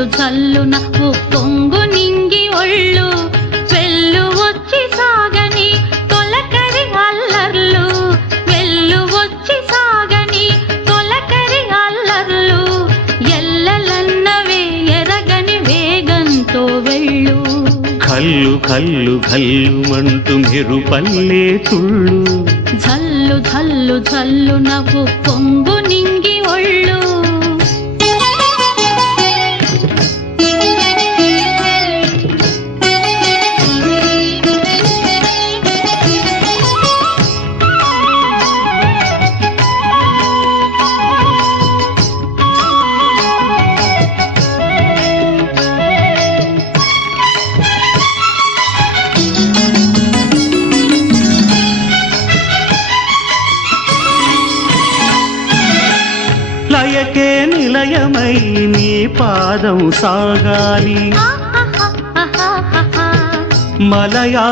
జల్లు జల్లున ఉప్పొంగు నింగి ఒళ్ళు వెళ్ళు వచ్చి సాగని తొలకరి అల్లర్లు వెళ్ళు వచ్చి సాగని తొలకరి అల్లర్లు ఎల్లలన్నవే ఎరగని వేగంతో వెళ్ళు కల్లు కల్లు కల్లుమంటూ మెరుపల్లే తుళ్ళు జల్లు జల్లు జల్లున ఉప్పొంగు నింగి ఒళ్ళు లయకే నిలయమై నీ పాదం సాగాలి మలయా